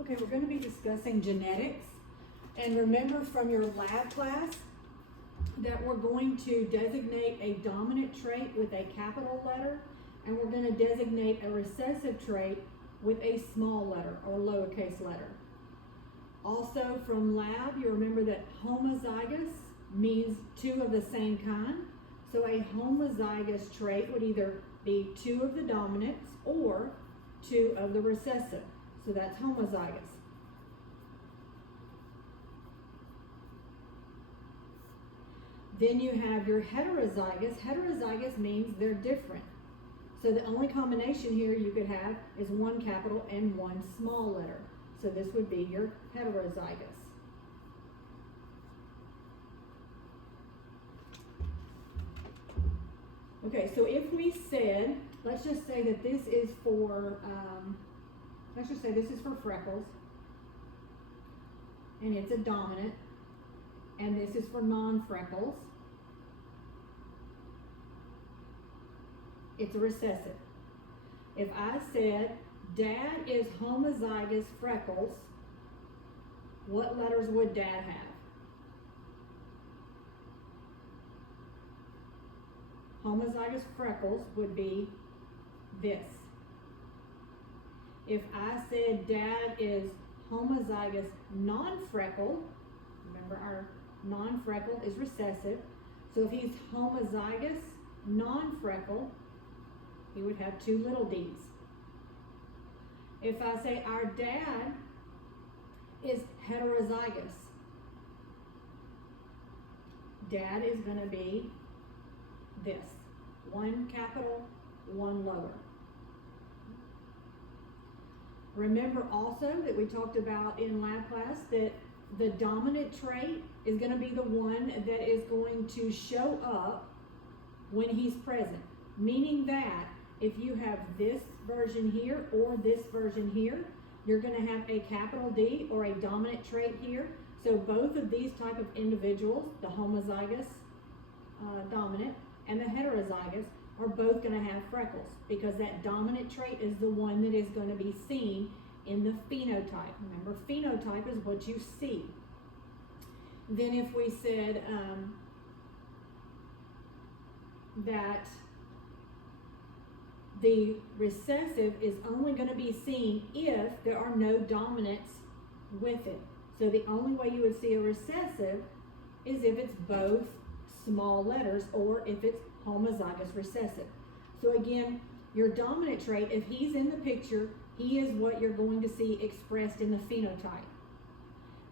Okay, we're going to be discussing genetics. And remember from your lab class that we're going to designate a dominant trait with a capital letter, and we're going to designate a recessive trait with a small letter or lowercase letter. Also from lab, you remember that homozygous means two of the same kind. So a homozygous trait would either be two of the dominants or two of the recessive. So that's homozygous. Then you have your heterozygous. Heterozygous means they're different. So the only combination here you could have is one capital and one small letter. So this would be your heterozygous. Okay, so if we said, let's just say that this is for, freckles, and it's a dominant, and this is for non-freckles. It's a recessive. If I said Dad is homozygous freckles, what letters would Dad have? Homozygous freckles would be this. If I said Dad is homozygous non-freckle, remember our non-freckle is recessive, so if he's homozygous non-freckle, he would have two little d's. If I say our dad is heterozygous, Dad is going to be this, one capital, one lower. Remember also that we talked about in lab class that the dominant trait is going to be the one that is going to show up when he's present, meaning that if you have this version here or this version here, you're going to have a capital D or a dominant trait here. So both of these type of individuals, the homozygous dominant and the heterozygous, are both going to have freckles because that dominant trait is the one that is going to be seen in the phenotype. Remember, phenotype is what you see. Then if we said that the recessive is only going to be seen if there are no dominants with it. So the only way you would see a recessive is if it's both small letters or if it's homozygous recessive. So again, your dominant trait, if he's in the picture, he is what you're going to see expressed in the phenotype.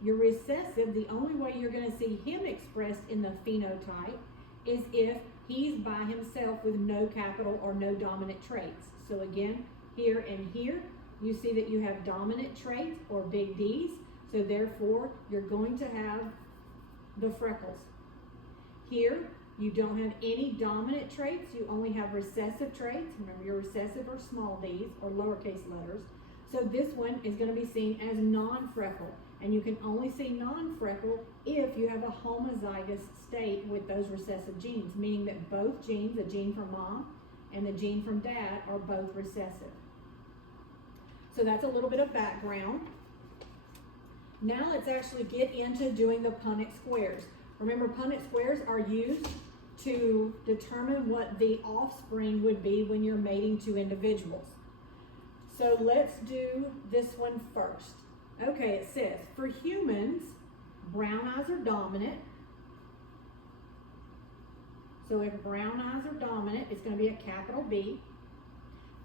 Your recessive, the only way you're going to see him expressed in the phenotype is if he's by himself with no capital or no dominant traits. So again, here and here, you see that you have dominant traits or big D's. So therefore, you're going to have the freckles. Here, you don't have any dominant traits. You only have recessive traits. Remember, your recessive are small d's or lowercase letters. So this one is going to be seen as non-freckle. And you can only see non-freckle if you have a homozygous state with those recessive genes, meaning that both genes, the gene from mom and the gene from dad, are both recessive. So that's a little bit of background. Now let's actually get into doing the Punnett squares. Remember, Punnett squares are used to determine what the offspring would be when you're mating two individuals. So let's do this one first. Okay, it says, for humans, brown eyes are dominant. So if brown eyes are dominant, it's going to be a capital B.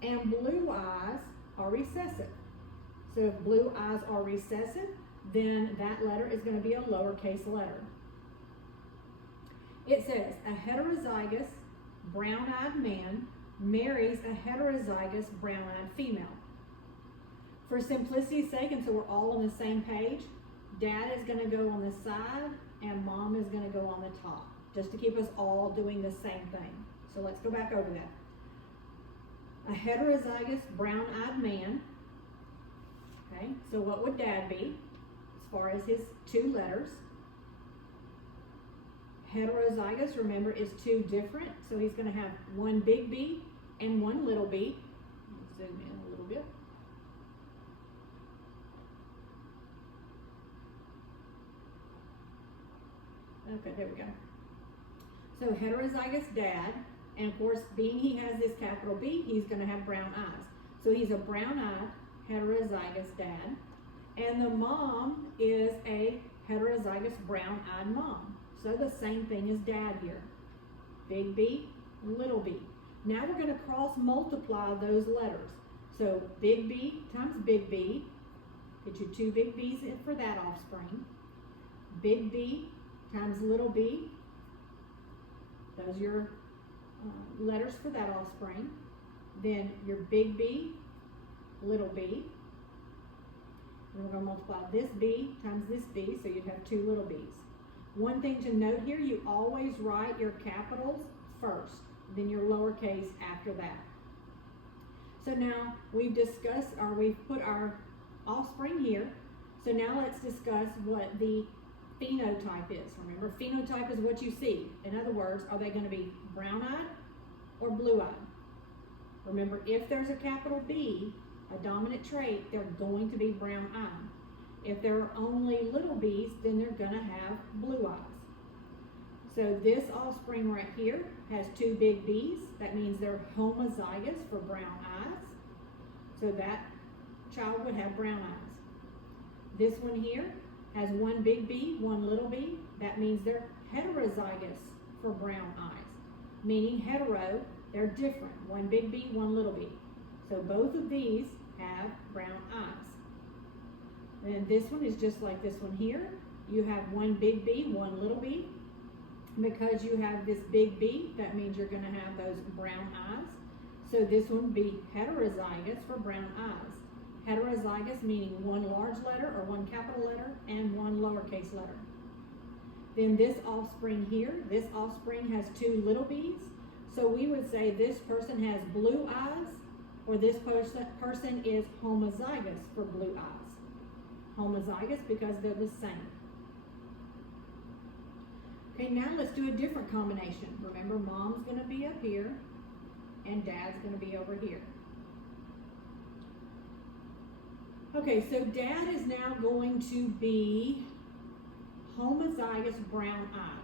And blue eyes are recessive. So if blue eyes are recessive, then that letter is going to be a lowercase letter. It says, a heterozygous brown-eyed man marries a heterozygous brown-eyed female. For simplicity's sake, and so we're all on the same page, dad is going to go on the side and mom is going to go on the top, just to keep us all doing the same thing. So let's go back over that. A heterozygous brown-eyed man. Okay, so what would dad be as far as his two letters? Heterozygous, remember, is two different, so he's going to have one big B and one little b. Let's zoom in a little bit. Okay, there we go. So heterozygous dad, and of course, being he has this capital B, he's going to have brown eyes. So he's a brown-eyed heterozygous dad, and the mom is a heterozygous brown-eyed mom. So the same thing as dad here. Big B, little b. Now we're going to cross multiply those letters. So big B times big B, get you two big B's in for that offspring. Big B times little b, those are your letters for that offspring. Then your big B, little b. And we're going to multiply this B times this B, so you'd have two little b's. One thing to note here, you always write your capitals first, then your lowercase after that. So now we've discussed, or we've put our offspring here. So now let's discuss what the phenotype is. Remember, phenotype is what you see. In other words, are they going to be brown-eyed or blue-eyed? Remember, if there's a capital B, a dominant trait, they're going to be brown-eyed. If there are only little b's, then they're going to have blue eyes. So this offspring right here has two big B's. That means they're homozygous for brown eyes. So that child would have brown eyes. This one here has one big B, one little b. That means they're heterozygous for brown eyes. Meaning hetero, they're different. One big B, one little b. So both of these have brown eyes. And this one is just like this one here. You have one big B, one little b. Because you have this big B, that means you're going to have those brown eyes. So this one would be heterozygous for brown eyes. Heterozygous meaning one large letter or one capital letter and one lowercase letter. Then this offspring here, this offspring has two little b's. So we would say this person has blue eyes, or this person is homozygous for blue eyes. Homozygous because they're the same. Okay, now let's do a different combination. Remember, mom's going to be up here and dad's going to be over here. Okay, so dad is now going to be homozygous brown-eyed.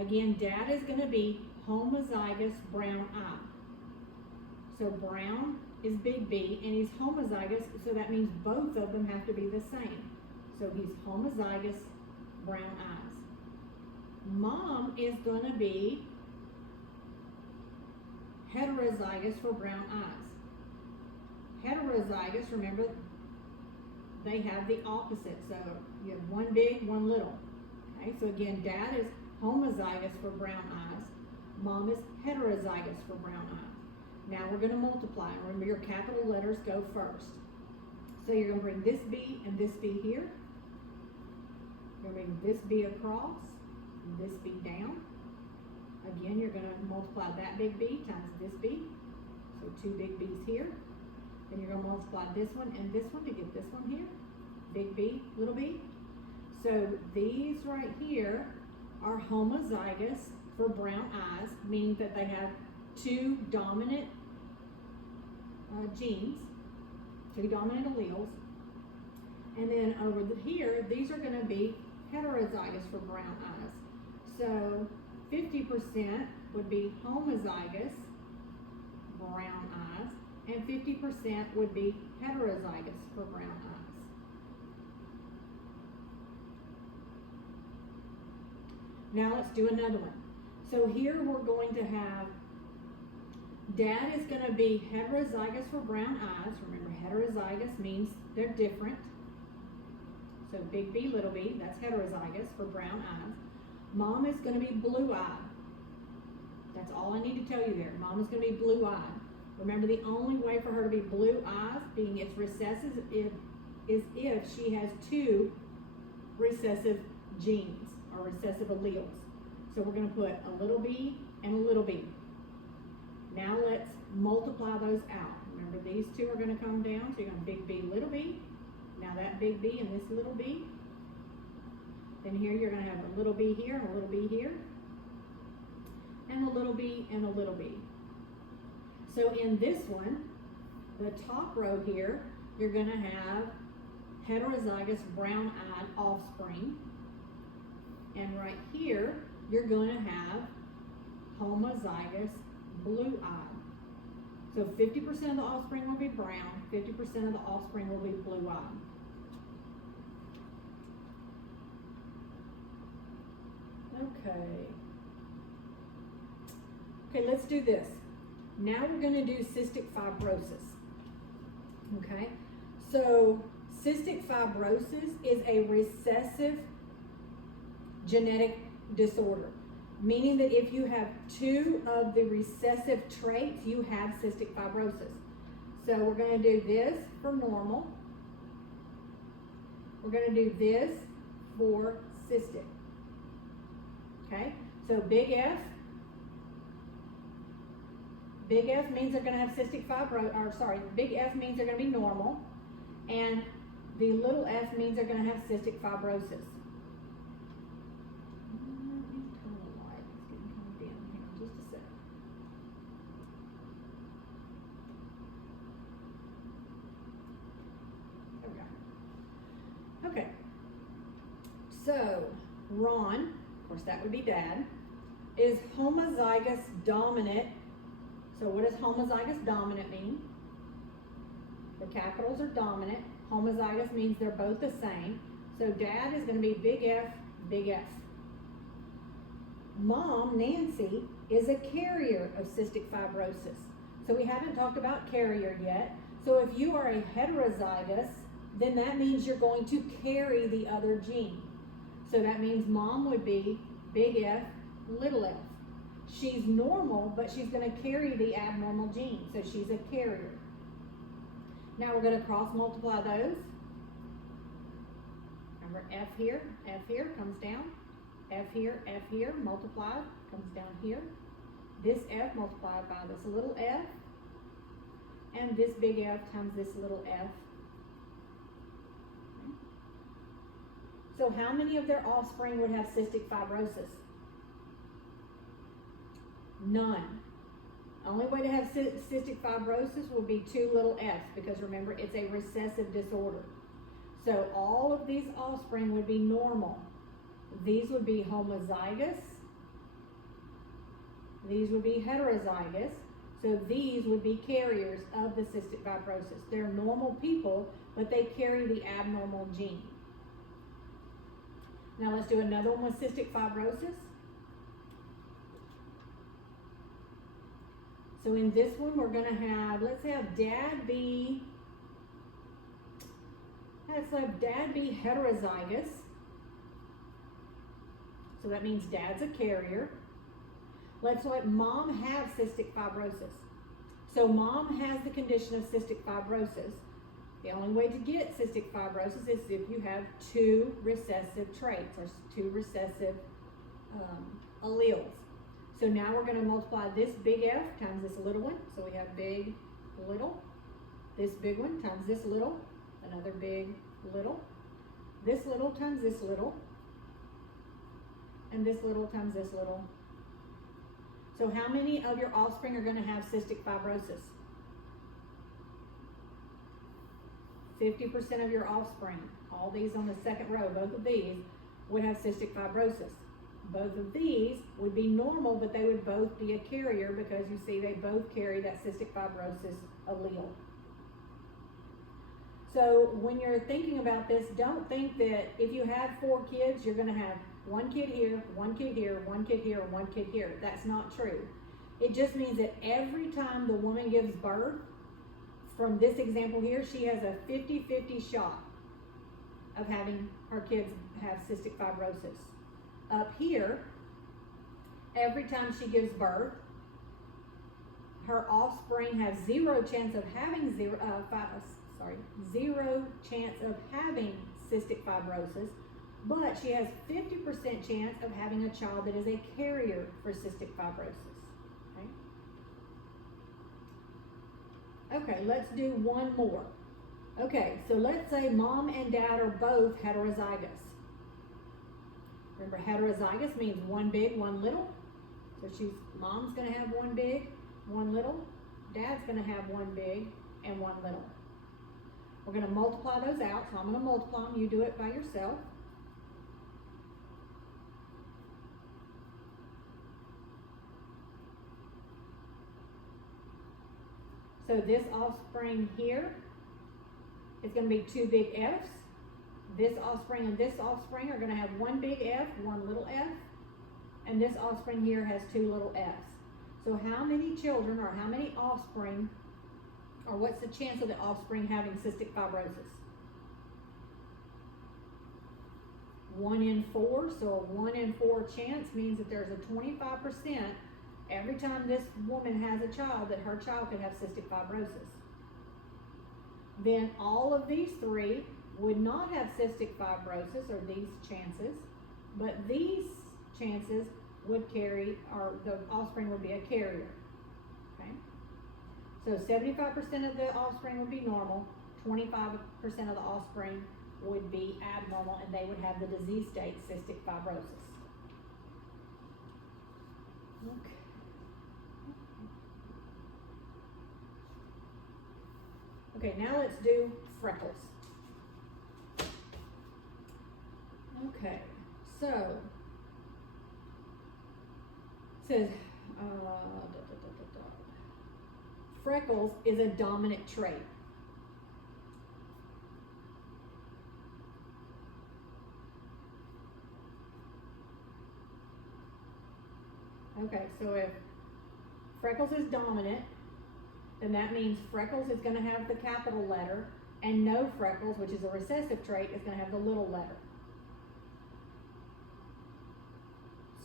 Again, dad is going to be homozygous brown-eyed. So brown is big B, and he's homozygous, so that means both of them have to be the same. So he's homozygous brown eyes. Mom is going to be heterozygous for brown eyes. Heterozygous, remember, they have the opposite. So you have one big, one little. Okay, so again, dad is homozygous for brown eyes. Mom is heterozygous for brown eyes. Now we're going to multiply. Remember, your capital letters go first. So you're going to bring this B and this B here. You're going to bring this B across and this B down. Again, you're going to multiply that big B times this B. So two big B's here. Then you're going to multiply this one and this one to get this one here. Big B, little b. So these right here are homozygous for brown eyes, meaning that they have two dominant genes, two dominant alleles. And then over here, these are going to be heterozygous for brown eyes. So 50% would be homozygous brown eyes, and 50% would be heterozygous for brown eyes. Now let's do another one. So here we're going to have dad is going to be heterozygous for brown eyes. Remember, heterozygous means they're different. So big B, little b, that's heterozygous for brown eyes. Mom is going to be blue-eyed. That's all I need to tell you there. Mom is going to be blue-eyed. Remember, the only way for her to be blue eyes, being its recessive, is if she has two recessive genes or recessive alleles. So we're going to put a little b and a little b. Now let's multiply those out. Remember, these two are going to come down, so you're going to big B, little b. Now that big B and this little b. Then here you're going to have a little b here and a little b here. And a little b and a little b. So in this one, the top row here, you're going to have heterozygous brown-eyed offspring. And right here, you're going to have homozygous blue-eyed. So 50% of the offspring will be brown, 50% of the offspring will be blue-eyed. Okay, let's do this. Now we're going to do cystic fibrosis. Okay, so cystic fibrosis is a recessive genetic disorder, meaning that if you have two of the recessive traits, you have cystic fibrosis. So we're going to do this for normal. We're going to do this for cystic. Okay, so big F means they're going to have cystic fibrosis, or sorry, big F means they're going to be normal, and the little f means they're going to have cystic fibrosis. Okay, so Ron, of course that would be dad, is homozygous dominant. So what does homozygous dominant mean? The capitals are dominant. Homozygous means they're both the same. So dad is going to be big F, big F. Mom, Nancy, is a carrier of cystic fibrosis. So we haven't talked about carrier yet. So if you are a heterozygous, then that means you're going to carry the other gene. So that means mom would be big F, little f. She's normal, but she's going to carry the abnormal gene, so she's a carrier. Now we're going to cross multiply those. Remember F here comes down. F here, multiplied, comes down here. This F multiplied by this little f, and this big F times this little f. So how many of their offspring would have cystic fibrosis? None. Only way to have cystic fibrosis will be two little f's, because remember, it's a recessive disorder. So all of these offspring would be normal. These would be homozygous. These would be heterozygous. So these would be carriers of the cystic fibrosis. They're normal people, but they carry the abnormal gene. Now let's do another one with cystic fibrosis. So in this one, we're going to have, let's have dad be heterozygous. So that means dad's a carrier. Let's let mom have cystic fibrosis. So mom has the condition of cystic fibrosis. The only way to get cystic fibrosis is if you have two recessive traits, or two recessive alleles. So now we're going to multiply this big F times this little one. So we have big, little. This big one times this little. Another big, little. This little times this little. And this little times this little. So how many of your offspring are going to have cystic fibrosis? 50% of your offspring. All these on the second row, both of these, would have cystic fibrosis. Both of these would be normal, but they would both be a carrier, because you see they both carry that cystic fibrosis allele. So when you're thinking about this, don't think that if you have 4 kids, you're going to have one kid here, one kid here, one kid here, one kid here. That's not true. It just means that every time the woman gives birth, from this example here, she has a 50-50 shot of having her kids have cystic fibrosis. Up here, every time she gives birth, her offspring have zero chance of having zero chance of having cystic fibrosis, but she has 50% chance of having a child that is a carrier for cystic fibrosis. Okay, let's do one more. Okay, so let's say mom and dad are both heterozygous. Remember, heterozygous means one big, one little. So mom's going to have one big, one little. Dad's going to have one big and one little. We're going to multiply those out. So I'm going to multiply them. You do it by yourself. So this offspring here is going to be two big F's. This offspring and this offspring are going to have one big F, one little f. And this offspring here has two little f's. So how many children or how many offspring, or what's the chance of the offspring having cystic fibrosis? 1 in 4, so a 1 in 4 chance means that there's a 25% every time this woman has a child that her child could have cystic fibrosis. Then all of these three would not have cystic fibrosis, or these chances, but these chances would carry, or the offspring would be a carrier, okay? So 75% of the offspring would be normal, 25% of the offspring would be abnormal, and they would have the disease state cystic fibrosis. Okay. Okay, now let's do freckles. Okay, so it says freckles is a dominant trait. Okay, so if freckles is dominant, then that means freckles is going to have the capital letter, and no freckles, which is a recessive trait, is going to have the little letter.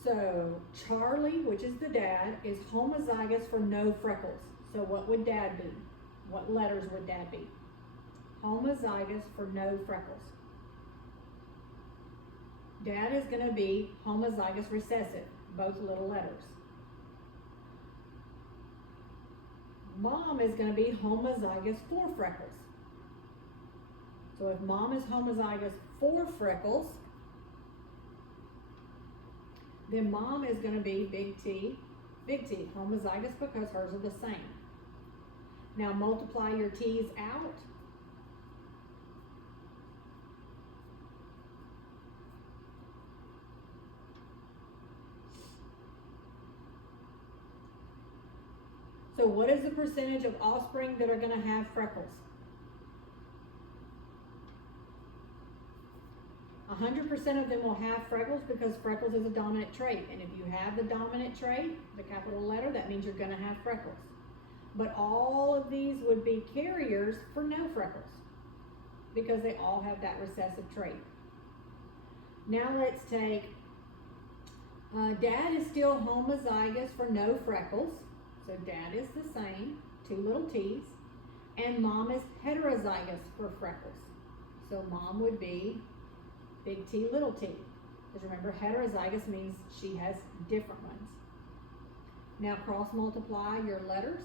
So Charlie, which is the dad, is homozygous for no freckles. So what would dad be? What letters would dad be? Homozygous for no freckles. Dad is going to be homozygous recessive, both little letters. Mom is going to be homozygous for freckles. So if mom is homozygous for freckles, then mom is going to be big T, homozygous, because hers are the same. Now multiply your T's out. So what is the percentage of offspring that are going to have freckles? 100% of them will have freckles because freckles is a dominant trait. And if you have the dominant trait, the capital letter, that means you're going to have freckles. But all of these would be carriers for no freckles because they all have that recessive trait. Now let's take, dad is still homozygous for no freckles. So dad is the same, two little t's, and mom is heterozygous for freckles. So mom would be big T, little t. Because remember, heterozygous means she has different ones. Now cross multiply your letters.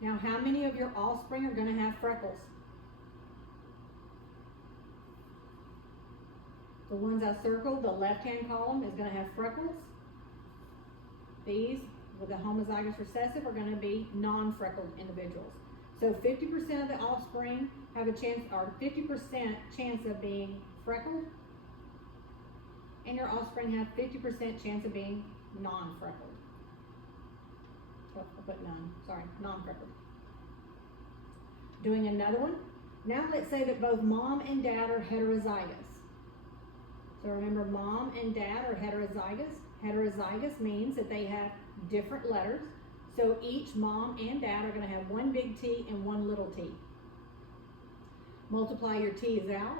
Now how many of your offspring are going to have freckles? The ones I circled, the left-hand column is going to have freckles. These with the homozygous recessive are going to be non-freckled individuals. So 50% of the offspring have a chance, or 50% chance of being freckled, and your offspring have 50% chance of being non-freckled. Oh, I put none, sorry, non-freckled. Doing another one. Now let's say that both mom and dad are heterozygous. So remember, mom and dad are heterozygous. Heterozygous means that they have different letters. So each mom and dad are going to have one big T and one little t. Multiply your T's out.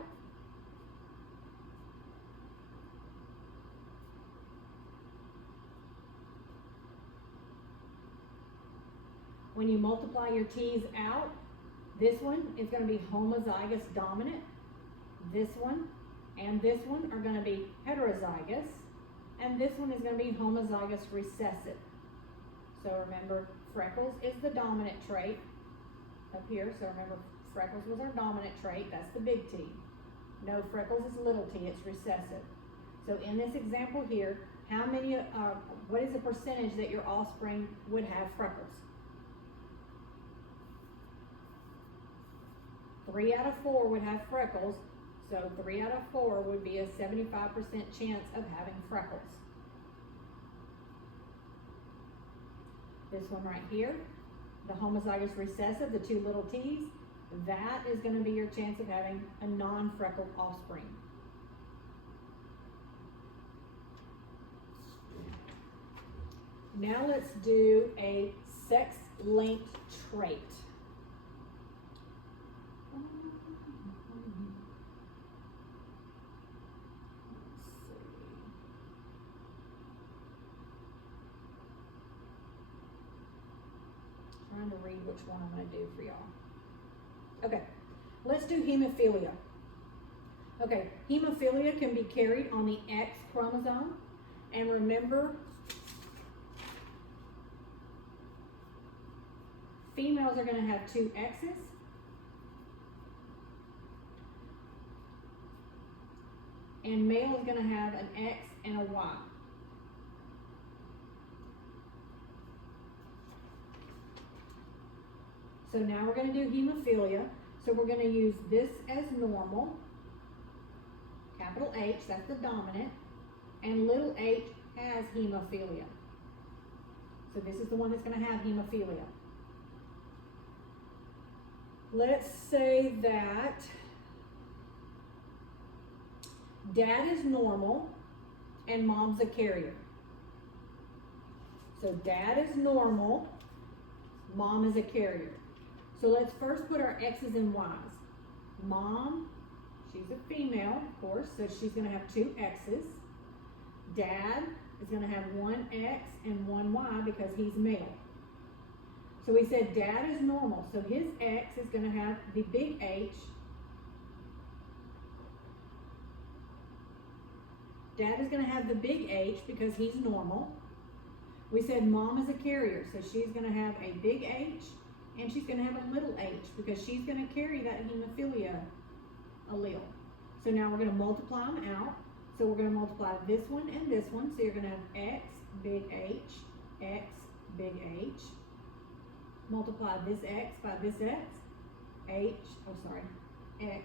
When you multiply your T's out, this one is going to be homozygous dominant. This one and this one are going to be heterozygous, and this one is going to be homozygous recessive. So remember, freckles is the dominant trait up here. So remember, freckles was our dominant trait. That's the big T. No, freckles is little t. It's recessive. So in this example here, how many? What is the percentage that your offspring would have freckles? 3 out of 4 would have freckles. So 3 out of 4 would be a 75% chance of having freckles. This one right here, the homozygous recessive, the 2 little t's, that is going to be your chance of having a non-freckled offspring. Now let's do a sex-linked trait. Trying to read which one I'm going to do for y'all. Okay, let's do hemophilia. Okay, hemophilia can be carried on the X chromosome. And remember, females are going to have 2 X's. And male is going to have an X and a Y. So now we're going to do hemophilia. So we're going to use this as normal. Capital H, that's the dominant. And little h has hemophilia. So this is the one that's going to have hemophilia. Let's say that dad is normal and mom's a carrier. So dad is normal, mom is a carrier. So let's first put our X's and Y's. Mom, she's a female, of course, so she's going to have 2 X's. Dad is going to have 1 X and 1 Y because he's male. So we said dad is normal, so his X is going to have the big H. Dad is going to have the big H because he's normal. We said mom is a carrier, so she's going to have a big H and she's going to have a little h because she's going to carry that hemophilia allele. So now we're going to multiply them out. So we're going to multiply this one and this one. So you're going to have X, big H, X, big H. Multiply this X by this X, X,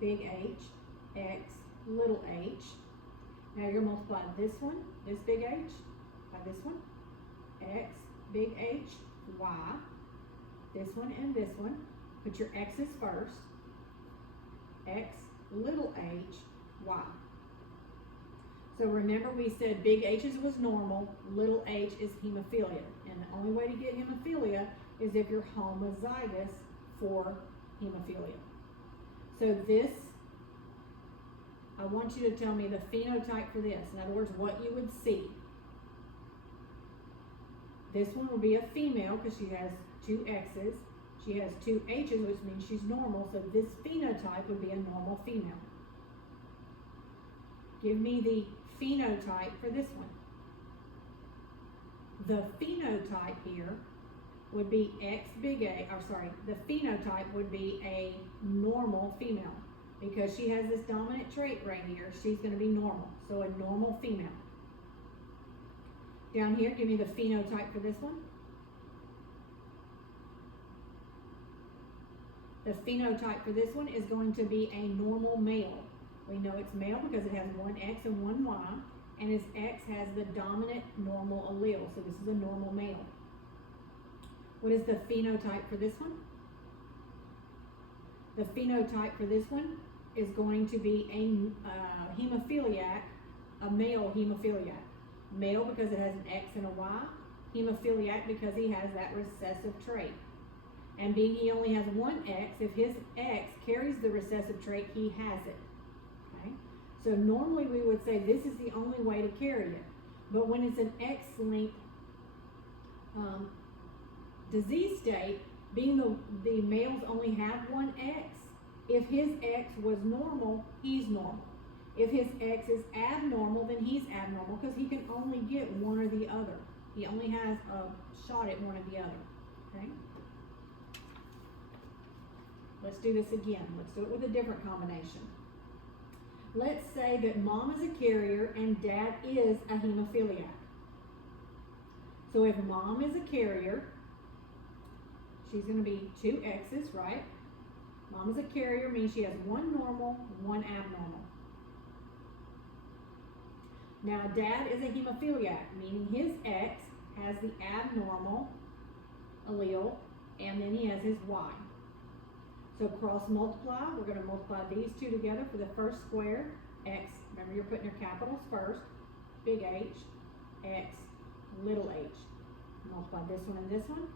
big H, X, little h. Now you're going to multiply this one, this big H, by this one, X, big H, Y. This one and this one. Put your X's first. X, little h, Y. So remember we said big H's was normal, little h is hemophilia. And the only way to get hemophilia is if you're homozygous for hemophilia. So this, I want you to tell me the phenotype for this. In other words, what you would see. This one will be a female because she has 2 X's. She has 2 H's, which means she's normal. So this phenotype would be a normal female. Give me the phenotype for this one. The phenotype here would be X big A, the phenotype would be a normal female because she has this dominant trait right here. She's going to be normal, so a normal female. Down here, give me the phenotype for this one. The phenotype for this one is going to be a normal male. We know it's male because it has 1 X and 1 Y, and his X has the dominant normal allele, so this is a normal male. What is the phenotype for this one? The phenotype for this one is going to be a hemophiliac, a male hemophiliac. Male because it has an X and a Y, hemophiliac because he has that recessive trait. And being he only has 1 X, if his X carries the recessive trait, he has it. Okay? So normally we would say this is the only way to carry it. But when it's an X-linked disease state, being the males only have 1 X, if his X was normal, he's normal. If his X is abnormal, then he's abnormal because he can only get one or the other. He only has a shot at one or the other. Okay? Let's do this again. Let's do it with a different combination. Let's say that mom is a carrier and dad is a hemophiliac. So if mom is a carrier, she's going to be 2 X's, right? Mom is a carrier, means she has one normal, one abnormal. Now, dad is a hemophiliac, meaning his X has the abnormal allele, and then he has his Y. So cross multiply, we're going to multiply these two together for the first square, X, remember you're putting your capitals first, big H, X, little h. Multiply this one and this one,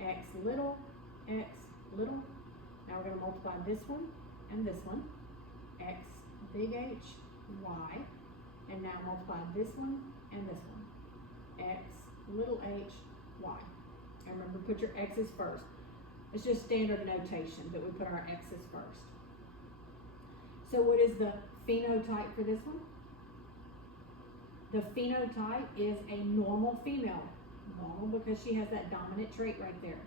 X little, X little. Now we're going to multiply this one and this one, X, big H, Y. And now multiply this one and this one, X, little h, Y. And remember, put your X's first. It's just standard notation, but we put our X's first. So what is the phenotype for this one? The phenotype is a normal female. Normal because she has that dominant trait right there.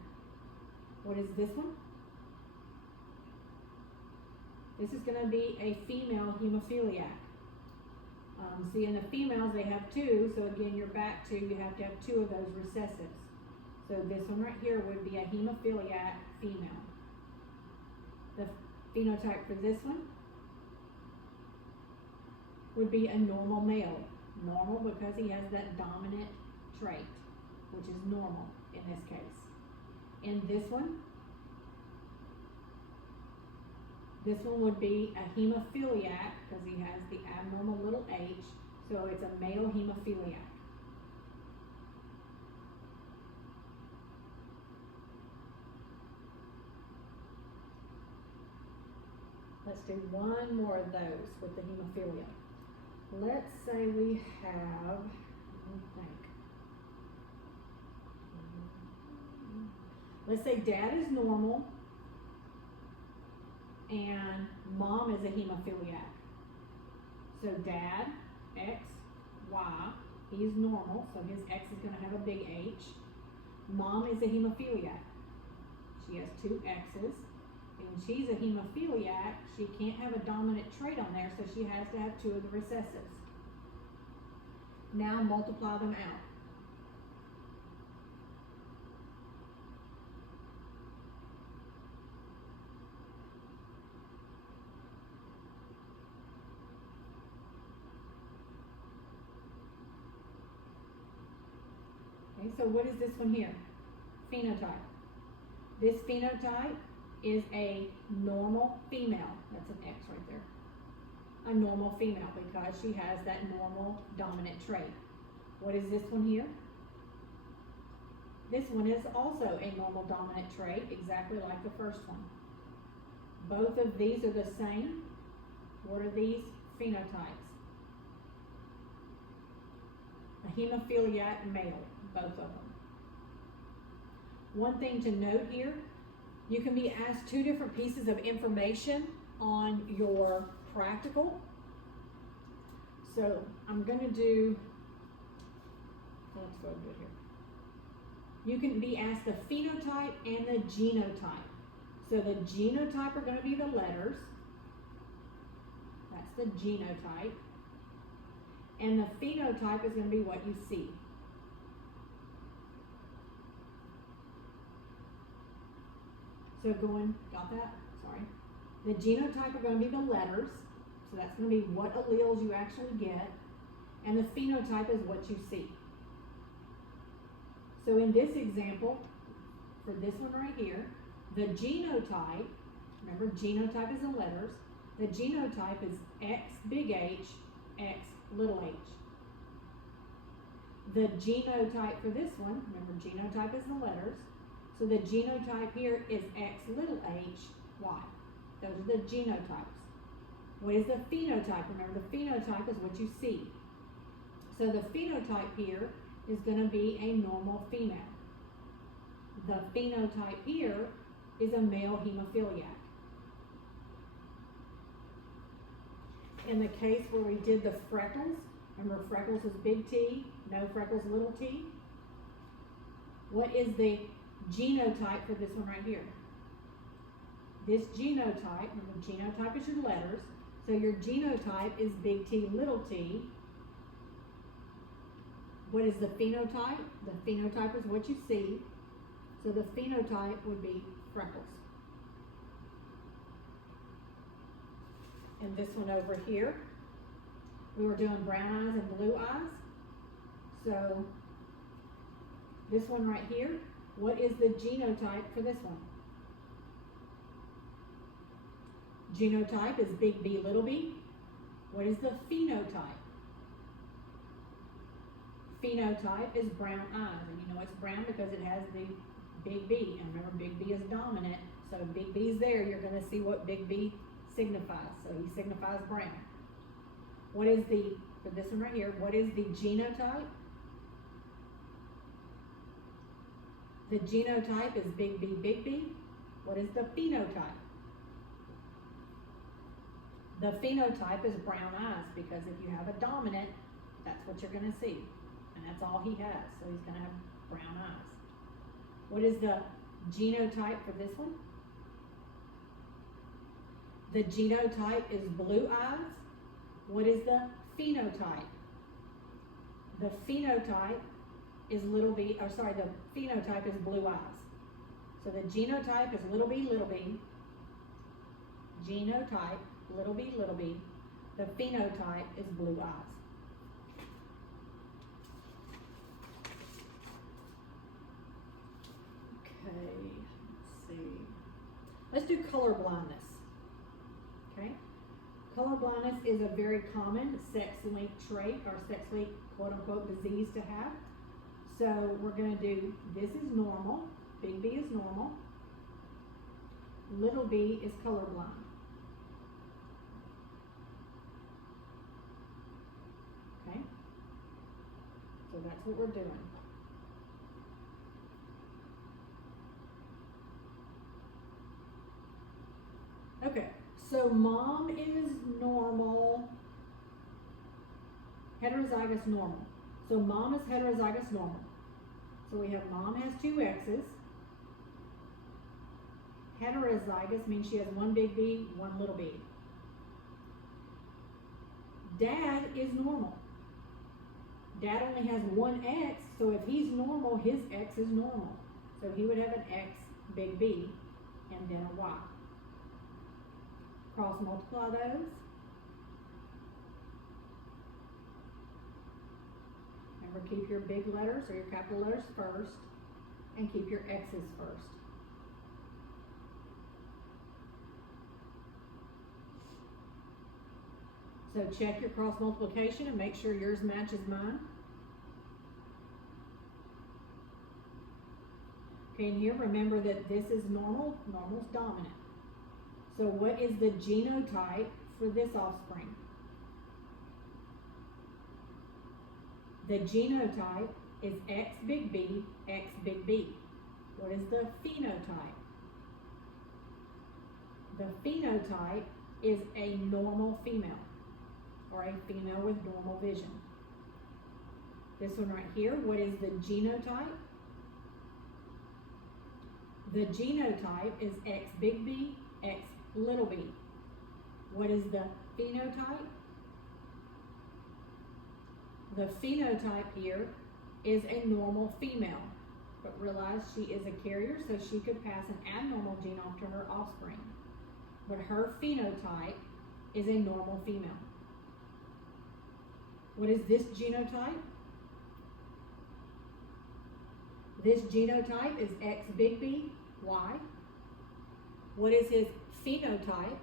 What is this one? This is going to be a female hemophiliac. See, in the females, they have two, so again, you're back to, you have to have two of those recessives. So this one right here would be a hemophiliac female. The phenotype for this one would be a normal male. Normal because he has that dominant trait, which is normal in this case. And this one would be a hemophiliac because he has the abnormal little h, so it's a male hemophiliac. Let's do one more of those with the hemophilia. Let's say we have, let me think. Let's say dad is normal and mom is a hemophiliac. So dad, X, Y, he's normal, so his X is going to have a big H. Mom is a hemophiliac. She has two X's, and she's a hemophiliac. She can't have a dominant trait on there, so she has to have two of the recessives. Now multiply them out. Okay, so what is this one here? Phenotype. This phenotype is a normal female. That's an X right there. A normal female because she has that normal dominant trait. What is this one here? This one is also a normal dominant trait, exactly like the first one. Both of these are the same. What are these phenotypes? A hemophiliac male, both of them. One thing to note here, you can be asked two different pieces of information on your practical. So I'm going to do, let's go good here. You can be asked the phenotype and the genotype. So the genotype are going to be the letters. That's the genotype. And the phenotype is going to be what you see. So got that? Sorry. The genotype are going to be the letters. So that's going to be what alleles you actually get. And the phenotype is what you see. So in this example, for this one right here, the genotype, remember genotype is the letters, the genotype is X big H, X little h. The genotype for this one, remember genotype is the letters, so the genotype here is X little h, Y. Those are the genotypes. What is the phenotype? Remember the phenotype is what you see. So the phenotype here is going to be a normal female. The phenotype here is a male hemophiliac. In the case where we did the freckles, remember freckles is big T, no freckles little t. What is the genotype for this one right here? This genotype, remember genotype is your letters, so your genotype is big T, little t. What is the phenotype? The phenotype is what you see, so the phenotype would be freckles. And this one over here, we were doing brown eyes and blue eyes. So this one right here, what is the genotype for this one? Genotype is big B, little b. What is the phenotype? Phenotype is brown eyes, and you know it's brown because it has the big B. And remember, big B is dominant, so big B is there. You're going to see what big B signifies. So he signifies brown. What is the, for this one right here, what is the genotype? The genotype is big B, big B. What is the phenotype? The phenotype is brown eyes, because if you have a dominant, that's what you're going to see. And that's all he has, so he's going to have brown eyes. What is the genotype for this one? The genotype is blue eyes. What is the phenotype? The phenotype is little b, or sorry, the phenotype is blue eyes. So the genotype is little b, little b. Genotype, little b, little b. The phenotype is blue eyes. Okay, let's see. Let's do color blindness. Okay? Color blindness is a very common sex-linked trait, or sex-linked quote-unquote disease to have. So we're going to do, this is normal, big B is normal, little b is colorblind. Okay? So that's what we're doing. Okay, so mom is normal, heterozygous normal. So mom is heterozygous normal. So we have mom has two X's. Heterozygous means she has one big B, one little b. Dad is normal. Dad only has one X, so if he's normal, his X is normal. So he would have an X, big B, and then a Y. Cross multiply those. Remember, keep your big letters or your capital letters first, and keep your X's first. So check your cross multiplication and make sure yours matches mine. Okay, and here remember that this is normal, normal's dominant. So what is the genotype for this offspring? The genotype is X big B, X big B. What is the phenotype? The phenotype is a normal female, or a female with normal vision. This one right here, what is the genotype? The genotype is X big B, X little b. What is the phenotype? The phenotype here is a normal female, but realize she is a carrier, so she could pass an abnormal gene off to her offspring. But her phenotype is a normal female. What is this genotype? This genotype is X big B, Y. What is his phenotype?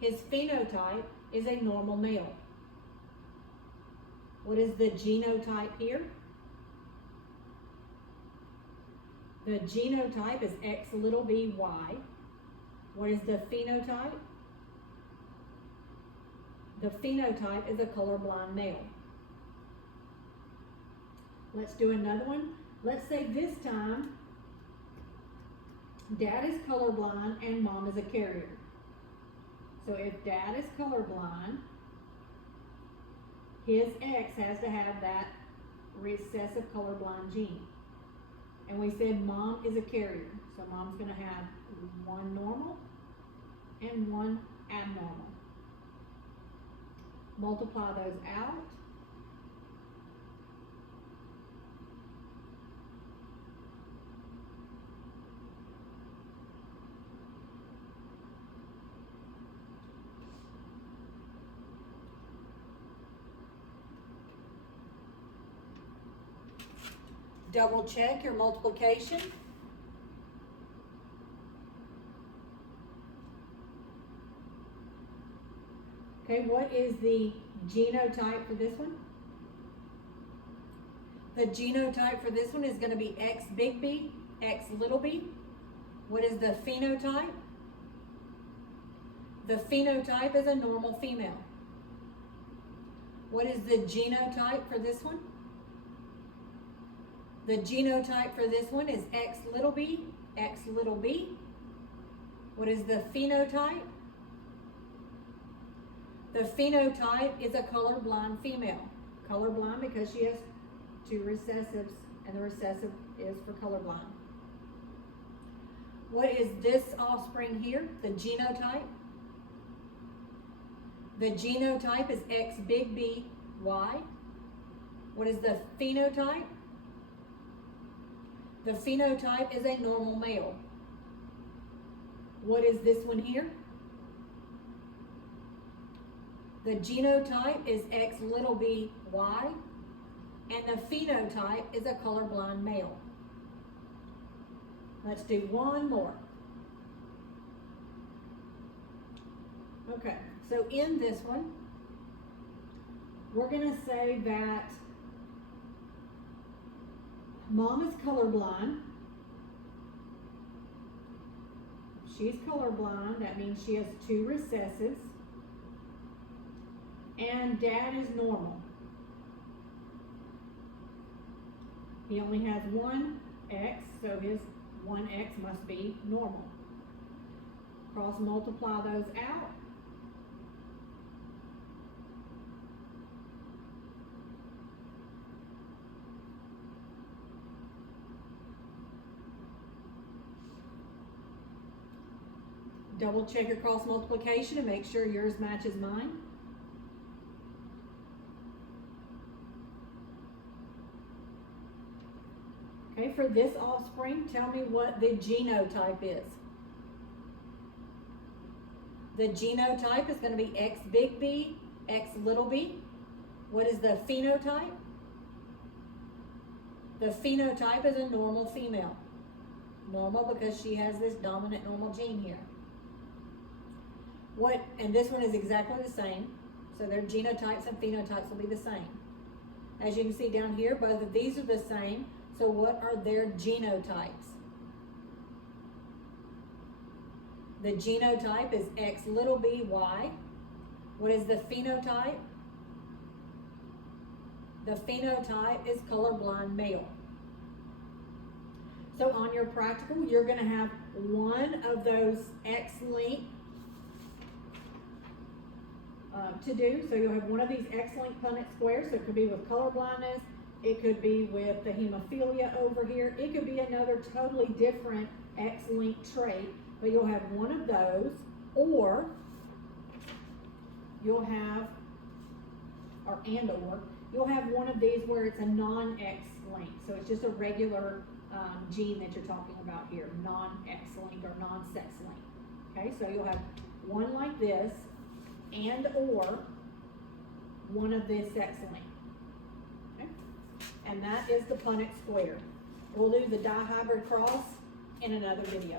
His phenotype is a normal male. What is the genotype here? The genotype is X little b, Y. What is the phenotype? The phenotype is a colorblind male. Let's do another one. Let's say this time dad is colorblind and mom is a carrier. So if dad is colorblind, his X has to have that recessive colorblind gene. And we said mom is a carrier. So mom's going to have one normal and one abnormal. Multiply those out. Double check your multiplication. Okay, what is the genotype for this one? The genotype for this one is going to be X big B, X little b. What is the phenotype? The phenotype is a normal female. What is the genotype for this one? The genotype for this one is X little b, X little b. What is the phenotype? The phenotype is a colorblind female. Colorblind because she has two recessives, and the recessive is for colorblind. What is this offspring here? The genotype? The genotype is X big B Y. What is the phenotype? The phenotype is a normal male. What is this one here? The genotype is X little b Y, and the phenotype is a colorblind male. Let's do one more. Okay, so in this one, we're going to say that mom is colorblind. She's colorblind. That means she has two recessives. And dad is normal. He only has one X, so his one X must be normal. Cross multiply those out. Double check your cross multiplication and make sure yours matches mine. Okay, for this offspring, tell me what the genotype is. The genotype is going to be X big B, X little b. What is the phenotype? The phenotype is a normal female. Normal because she has this dominant normal gene here. And this one is exactly the same. So their genotypes and phenotypes will be the same. As you can see down here, both of these are the same. So what are their genotypes? The genotype is X little b Y. What is the phenotype? The phenotype is colorblind male. So on your practical, you're going to have one of those X-linked to do. So you'll have one of these X-linked Punnett squares. So it could be with colorblindness. It could be with the hemophilia over here. It could be another totally different X-linked trait, but you'll have one of those, or you'll have, you'll have one of these where it's a non-X-linked. So it's just a regular gene that you're talking about here, non-X-linked or non-sex-linked. Okay, so you'll have one like this, and or one of this X-linked. And that is the Punnett Square. We'll do the dihybrid cross in another video.